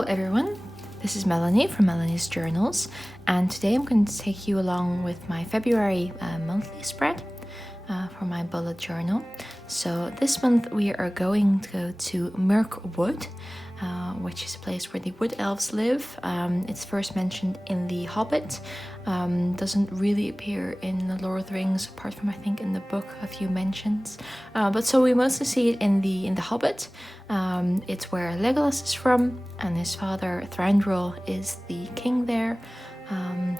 Hello everyone, this is Melanie from Melanie's Journals, and today I'm going to take you along with my February monthly spread for my bullet journal. So this month we are going to go to Mirkwood, which is a place where the wood elves live. It's first mentioned in The Hobbit, doesn't really appear in The Lord of the Rings, apart from I think in the book a few mentions. But so we mostly see it in the Hobbit. It's where Legolas is from, and his father Thranduil is the king there. I'm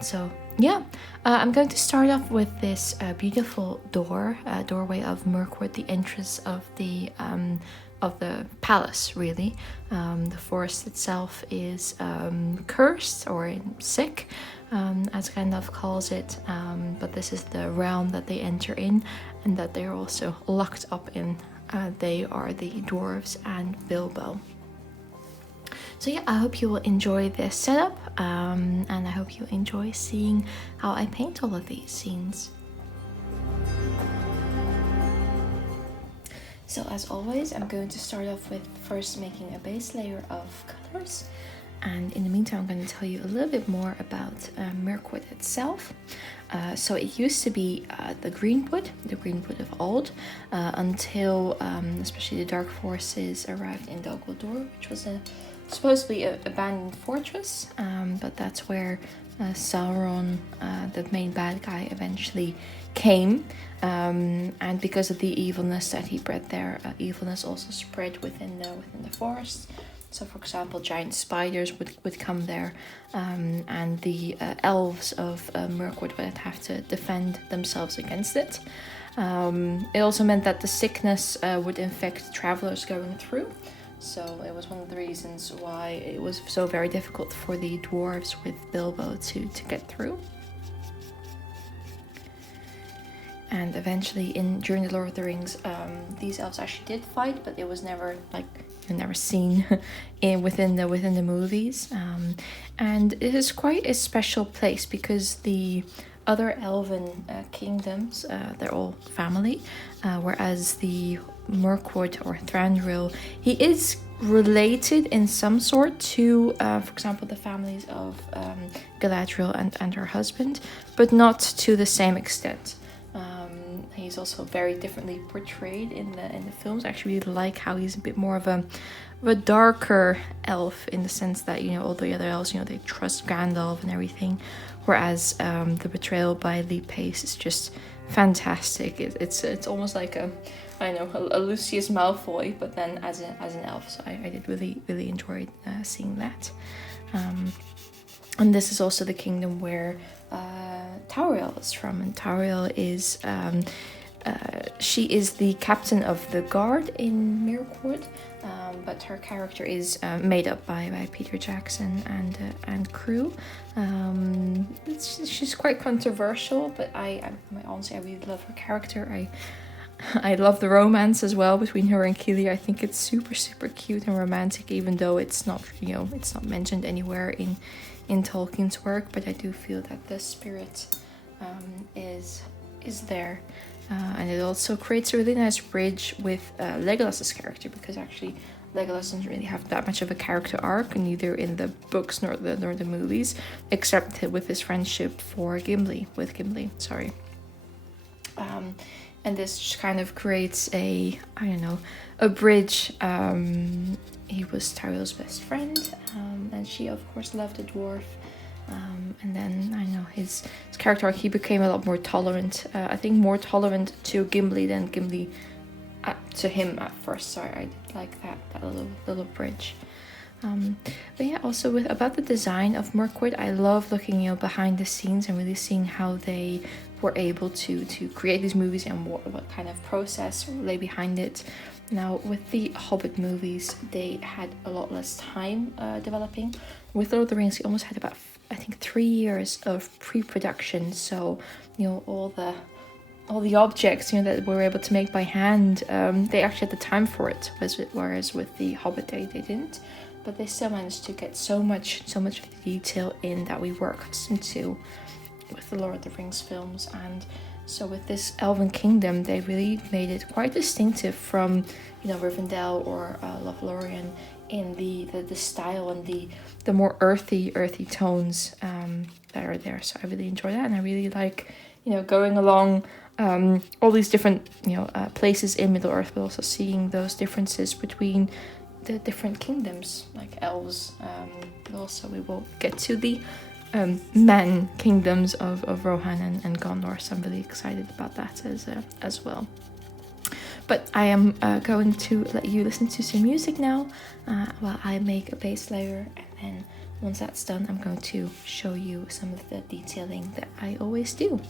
going to start off with this beautiful doorway of Mirkwood, the entrance of the palace, really. The forest itself is cursed or sick, as Gandalf calls it, but this is the realm that they enter in and that they're also locked up in. They are the dwarves and Bilbo. So yeah, I hope you will enjoy this setup, and I hope you enjoy seeing how I paint all of these scenes. So as always, I'm going to start off with first making a base layer of colors, and in the meantime I'm going to tell you a little bit more about Mirkwood itself. So it used to be the Greenwood of old, until especially the Dark Forces arrived in Dol Guldur, which was supposedly an abandoned fortress, but that's where Sauron, the main bad guy, eventually came, and because of the evilness that he bred there, evilness also spread within the forest. So for example, giant spiders would come there, and the elves of Mirkwood would have to defend themselves against it. It also meant that the sickness would infect travelers going through. So it was one of the reasons why it was so very difficult for the dwarves with Bilbo to get through. And eventually, during the Lord of the Rings, these elves actually did fight, but it was never seen within the movies. And it is quite a special place because the other elven kingdoms, they're all family, whereas the Mirkwood or Thranduil, he is related in some sort to, for example, the families of Galadriel and her husband, but not to the same extent. He's also very differently portrayed in the films. I actually really like how he's a bit more of a darker elf, in the sense that, all the other elves, they trust Gandalf and everything, whereas the betrayal by Lee Pace is just fantastic. It's almost like a Lucius Malfoy, but then as an elf. So I did really enjoy seeing that. And this is also the kingdom where Tauriel is from, and Tauriel is she is the captain of the guard in Mirkwood, but her character is made up by Peter Jackson and crew. She's quite controversial, but honestly, I really love her character. I love the romance as well between her and Keely. I think it's super cute and romantic, even though it's not mentioned anywhere in Tolkien's work. But I do feel that the spirit is there, and it also creates a really nice bridge with Legolas's character, because actually Legolas doesn't really have that much of a character arc, neither in the books nor the movies, except with his friendship with Gimli. And this just kind of creates a bridge. He was Tauriel's best friend, and she of course loved a dwarf. And then his character arc, he became a lot more tolerant. I think more tolerant to Gimli than Gimli to him at first. So I did like that little bridge. But yeah, also about the design of Mirkwood, I love looking behind the scenes and really seeing how they were able to create these movies and what kind of process lay behind it. Now, with the Hobbit movies, they had a lot less time developing. With Lord of the Rings, he almost had about, I think, 3 years of pre-production. So, all the objects, that we were able to make by hand, they actually had the time for it. Whereas with the Hobbit, they didn't. But they still managed to get so much detail in that we were accustomed to with the Lord of the Rings films. And so with this elven kingdom, they really made it quite distinctive from Rivendell or Lothlorien in the style and the more earthy tones that are there. So I really enjoy that, and I really like, you know, going along all these different, you know, places in Middle Earth, but also seeing those differences between the different kingdoms, like elves. But also we will get to the man kingdoms of Rohan and Gondor, so I'm really excited about that as well. But I am going to let you listen to some music now while I make a base layer, and then once that's done, I'm going to show you some of the detailing that I always do.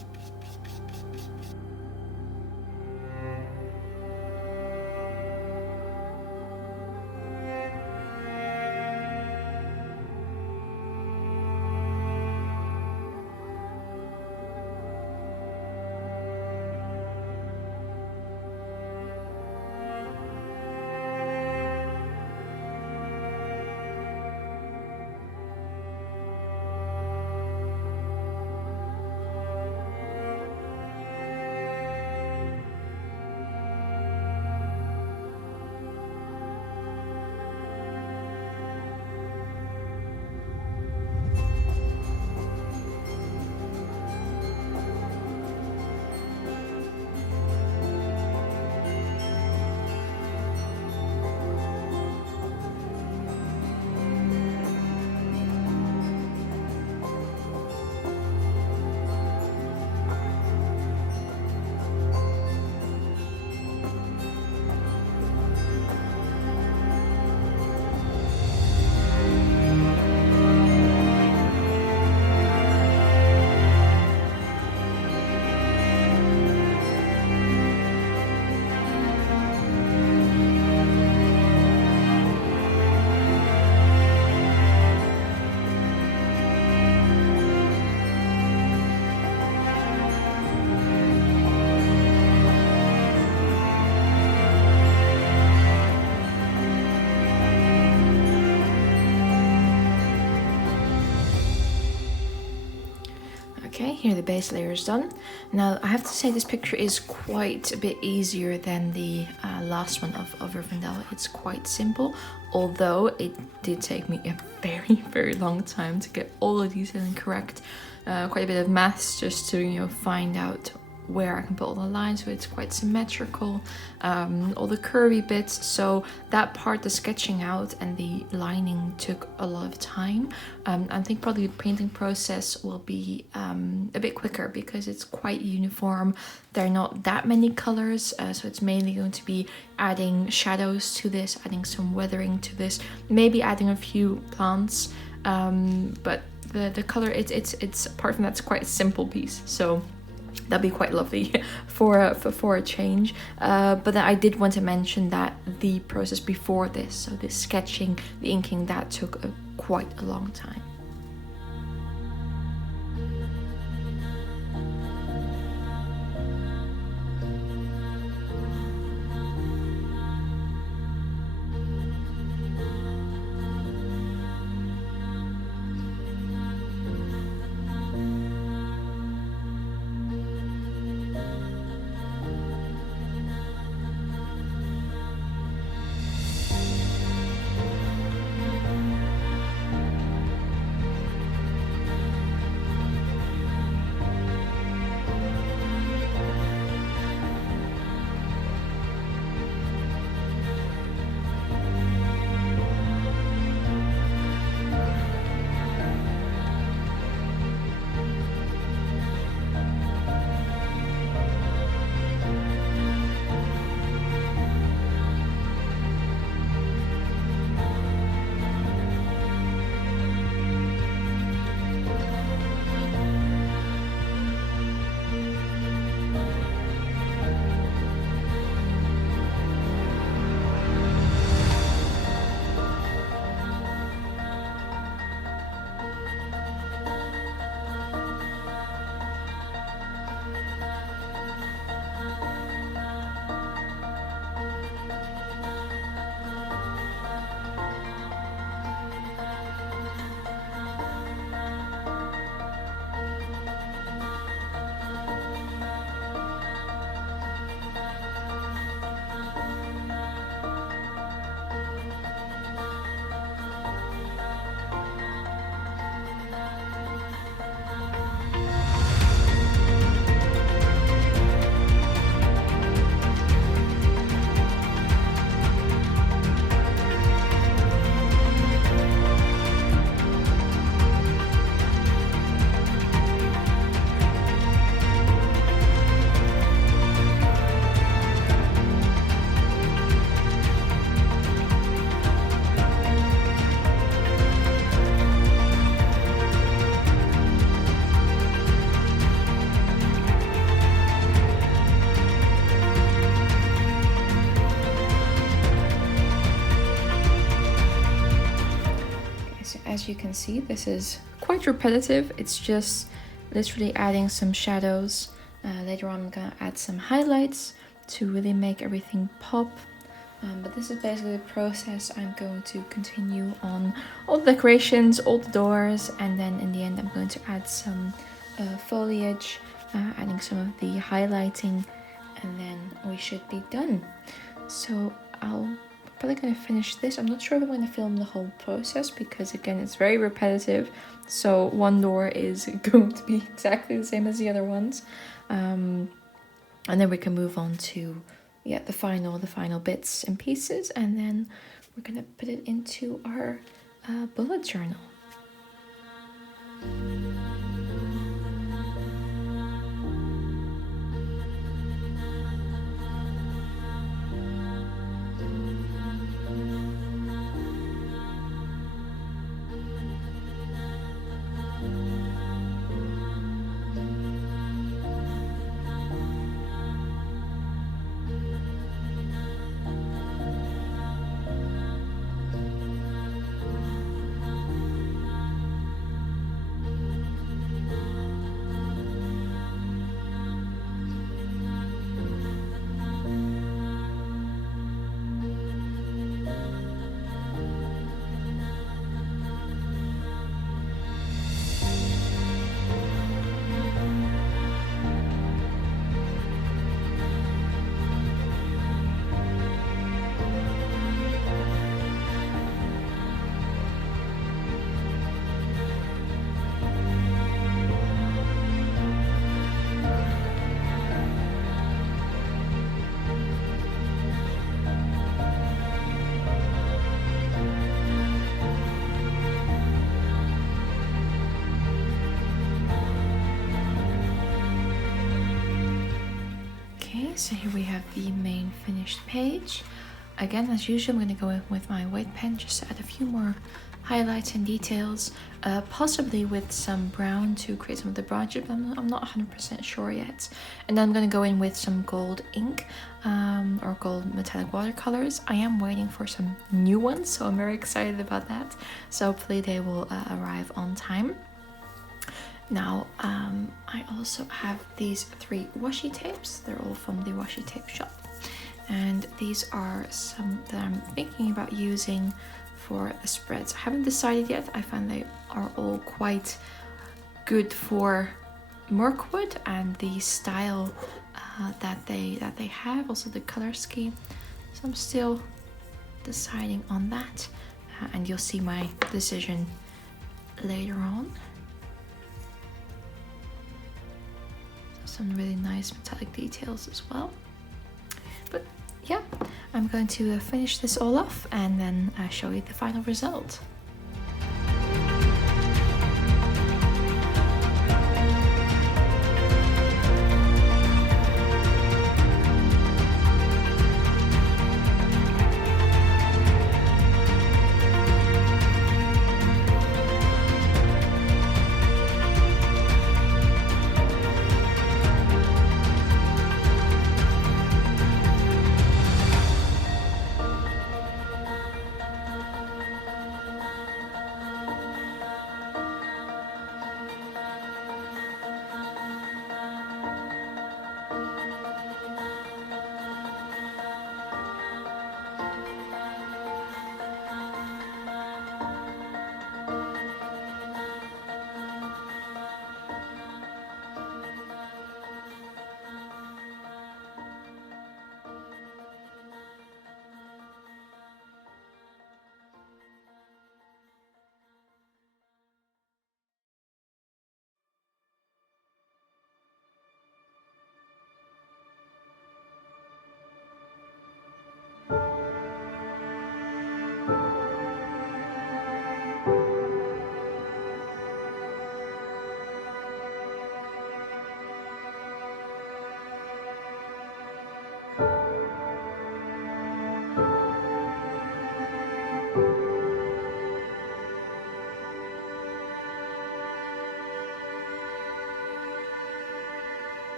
Okay, here the base layer is done. Now I have to say this picture is quite a bit easier than the last one of Rivendell. It's quite simple, although it did take me a very long time to get all the detailing correct. Quite a bit of maths just to, you know, find out where I can put all the lines so it's quite symmetrical, all the curvy bits. So that part, the sketching out and the lining, took a lot of time. I think probably the painting process will be a bit quicker because it's quite uniform. There are not that many colors, so it's mainly going to be adding shadows to this, adding some weathering to this, maybe adding a few plants, but the color, it's apart from that, it's quite a simple piece, so that'd be quite lovely for a change. But then I did want to mention that the process before this, so the sketching, the inking, that took quite a long time. as you can see, this is quite repetitive. It's just literally adding some shadows. Later on I'm gonna add some highlights to really make everything pop. But this is basically the process I'm going to continue on all the decorations, all the doors, and then in the end I'm going to add some foliage, adding some of the highlighting, and then we should be done. So I'm probably going to finish this. I'm not sure if I'm going to film the whole process because again it's very repetitive, so one door is going to be exactly the same as the other ones, and then we can move on to the final bits and pieces, and then we're gonna put it into our bullet journal. So here we have the main finished page. Again, as usual, I'm going to go in with my white pen just to add a few more highlights and details, possibly with some brown to create some of the branches, but I'm not 100% sure yet. And then I'm going to go in with some gold ink or gold metallic watercolors. I am waiting for some new ones, so I'm very excited about that. So hopefully they will arrive on time. Now, I also have these 3 washi tapes. They're all from the Washi Tape Shop. And these are some that I'm thinking about using for the spreads. I haven't decided yet. I find they are all quite good for Mirkwood and the style that they have, also the color scheme. So I'm still deciding on that. And you'll see my decision later on. Some really nice metallic details as well. But yeah, I'm going to finish this all off and then show you the final result.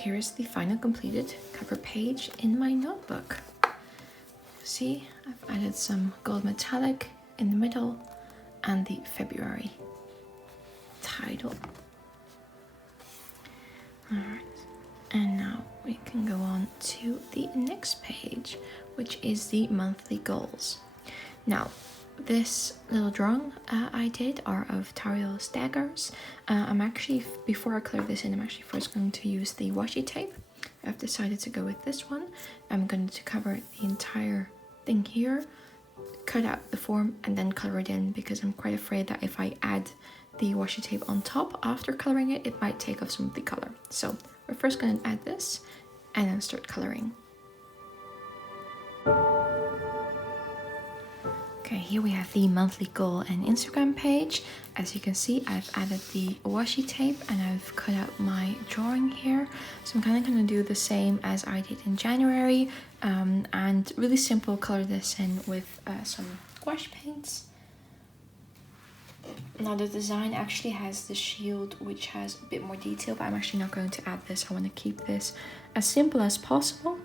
here is the final completed cover page in my notebook. See, I've added some gold metallic in the middle and the February title. Alright, and now we can go on to the next page, which is the monthly goals. Now, this little drawing I did are of Tariel's daggers. I'm actually, before I color this in, I'm actually first going to use the washi tape. I've decided to go with this one. I'm going to cover the entire thing here, cut out the form, and then color it in, because I'm quite afraid that if I add the washi tape on top after coloring it, it might take off some of the color. So we're first going to add this and then start coloring. Okay, here we have the monthly goal and Instagram page. As you can see, I've added the washi tape and I've cut out my drawing here. So I'm kind of going to do the same as I did in January, and really simple, color this in with some gouache paints. Now the design actually has the shield, which has a bit more detail, but I'm actually not going to add this. I want to keep this as simple as possible.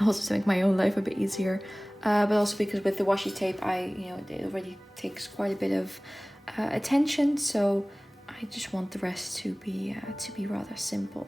Also to make my own life a bit easier, but also because with the washi tape, it already takes quite a bit of attention, so I just want the rest to be rather simple.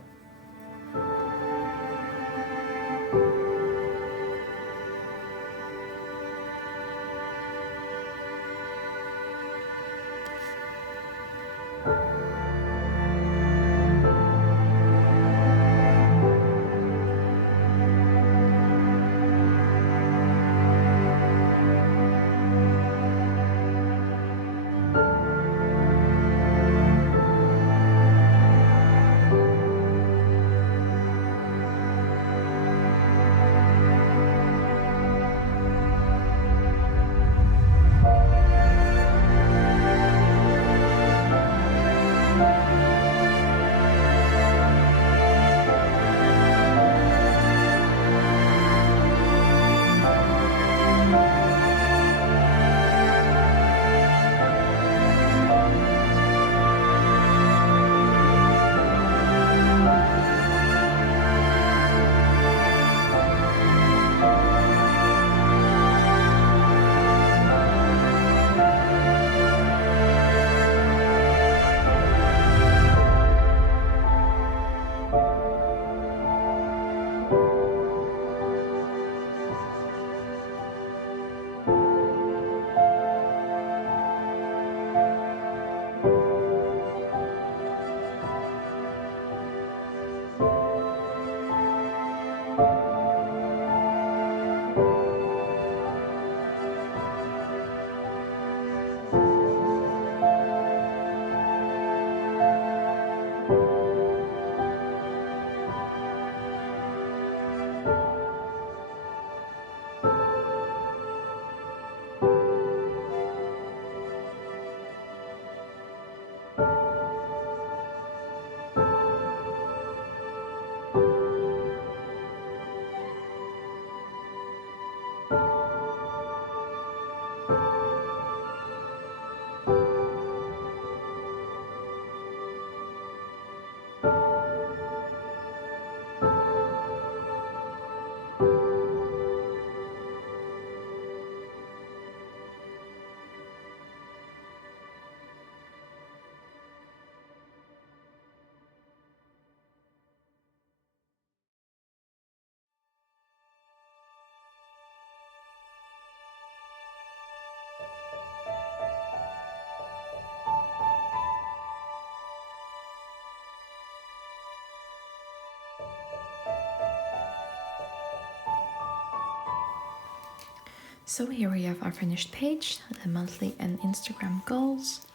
So here we have our finished page, the monthly and Instagram goals.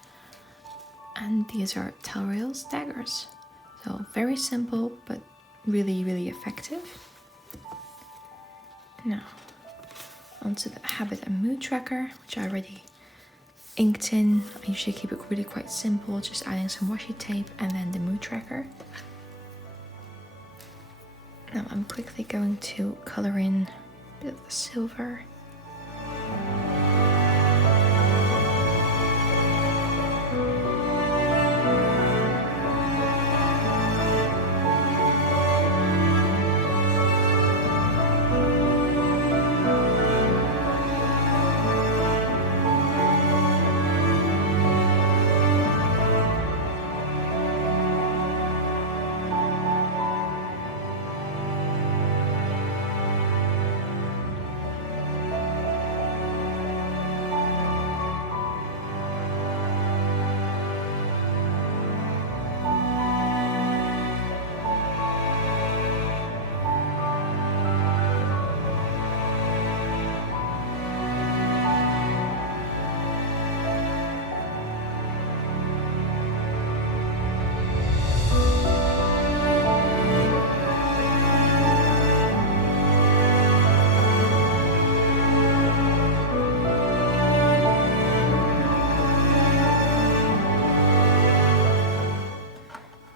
And these are Tariel's daggers. So very simple, but really, really effective. Now, onto the habit and mood tracker, which I already inked in. I usually keep it really quite simple, just adding some washi tape and then the mood tracker. Now I'm quickly going to color in a bit of the silver.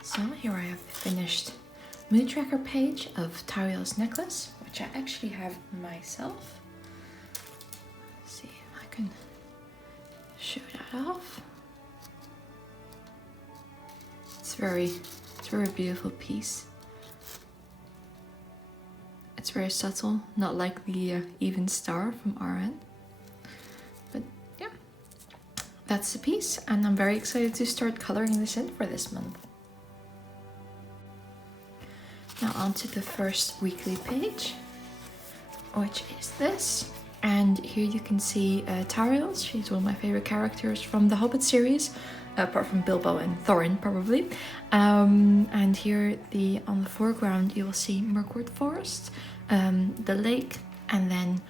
So here I have the finished mood tracker page of Tariel's necklace, which I actually have myself. Let's see if I can show that off. It's a very beautiful piece. It's very subtle, not like the even star from RN. But yeah, that's the piece, and I'm very excited to start coloring this in for this month. Now on to the first weekly page, which is this. And here you can see Tariel. She's one of my favorite characters from the Hobbit series, apart from Bilbo and Thorin probably. And here on the foreground you will see Mirkwood Forest, the lake, and then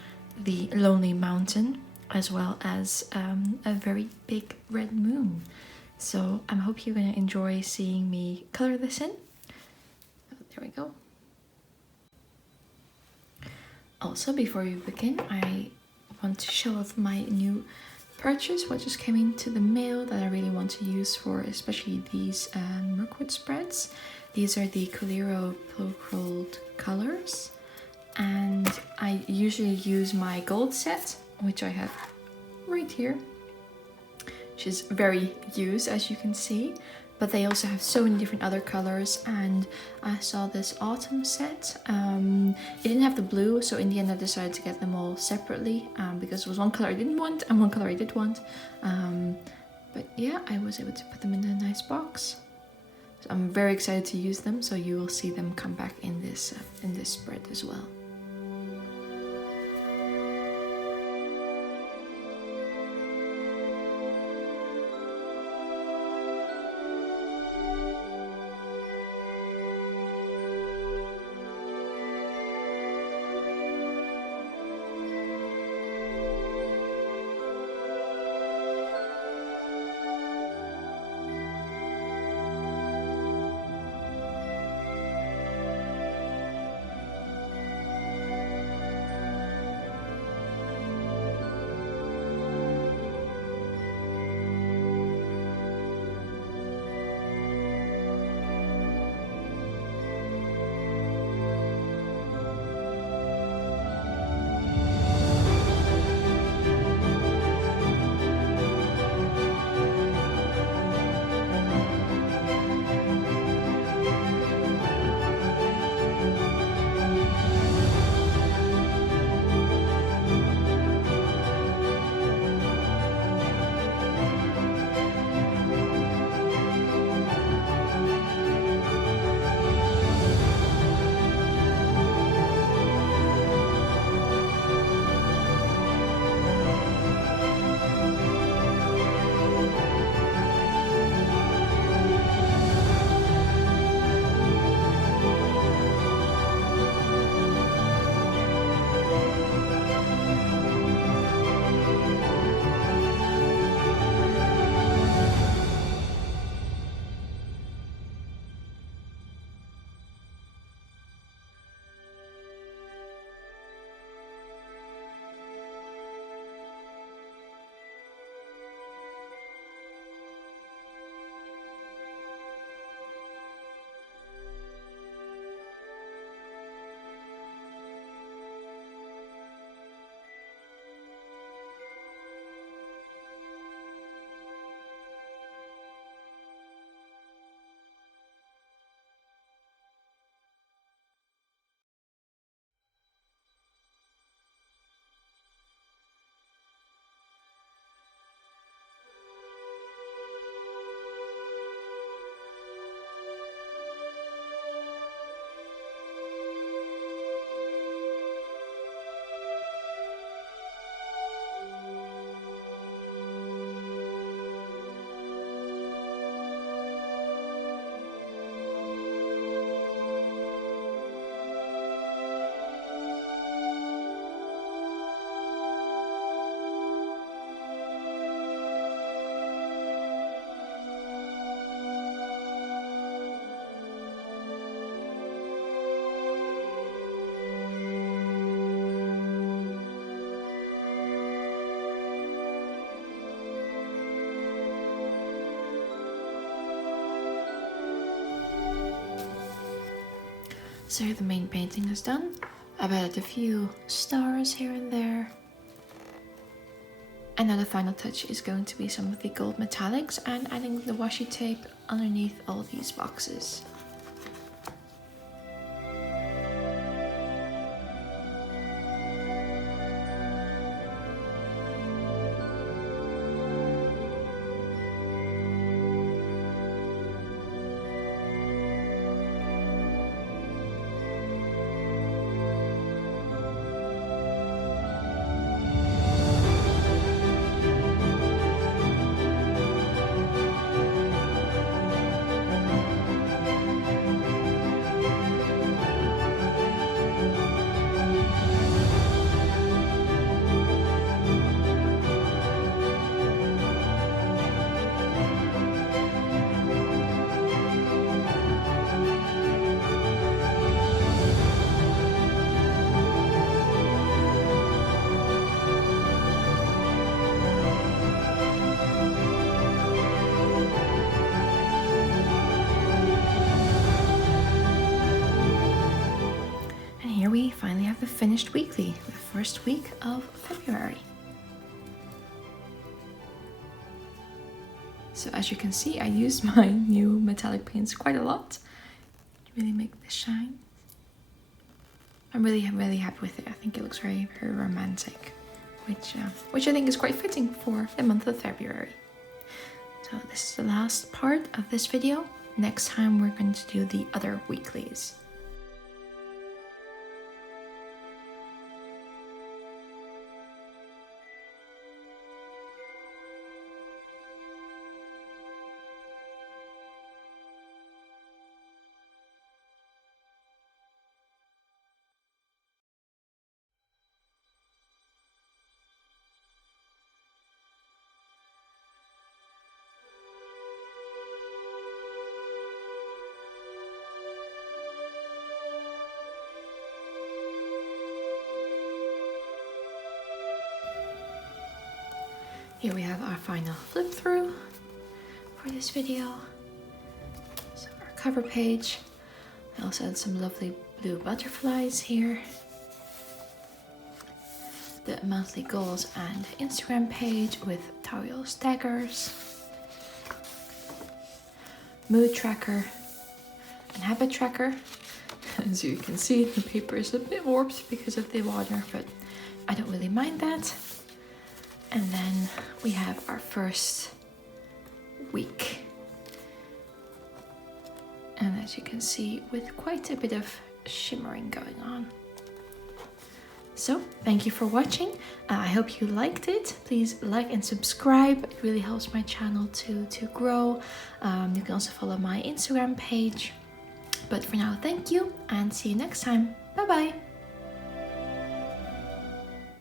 the lonely mountain, as well as a very big red moon. So I hope you're gonna enjoy seeing me color this in. There we go. Also, before we begin, I want to show off my new purchase, what just came into the mail that I really want to use for especially these Mirkwood spreads. These are the Coliro Pearlcolors, and I usually use my gold set, which I have right here, which is very used, as you can see. But they also have so many different other colors, and I saw this autumn set. It didn't have the blue, so in the end I decided to get them all separately, because there was one color I didn't want and one color I did want. But yeah, I was able to put them in a nice box. So I'm very excited to use them, so you will see them come back in this spread as well. So the main painting is done. I've added a few stars here and there. And now the final touch is going to be some of the gold metallics and adding the washi tape underneath all these boxes. We finally have the finished weekly, the first week of February. So as you can see, I used my new metallic paints quite a lot to really make this shine. I'm really happy with it. I think it looks very romantic, which I think is quite fitting for the month of February. So this is the last part of this video. Next time we're going to do the other weeklies. Here we have our final flip through for this video. So our cover page. I also had some lovely blue butterflies here. The monthly goals and Instagram page with tutorial staggers. Mood tracker and habit tracker. As you can see, the paper is a bit warped because of the water, but I don't really mind that. And then we have our first week. And as you can see, with quite a bit of shimmering going on. So, thank you for watching. I hope you liked it. Please like and subscribe. It really helps my channel to grow. You can also follow my Instagram page. But for now, thank you and see you next time. Bye bye.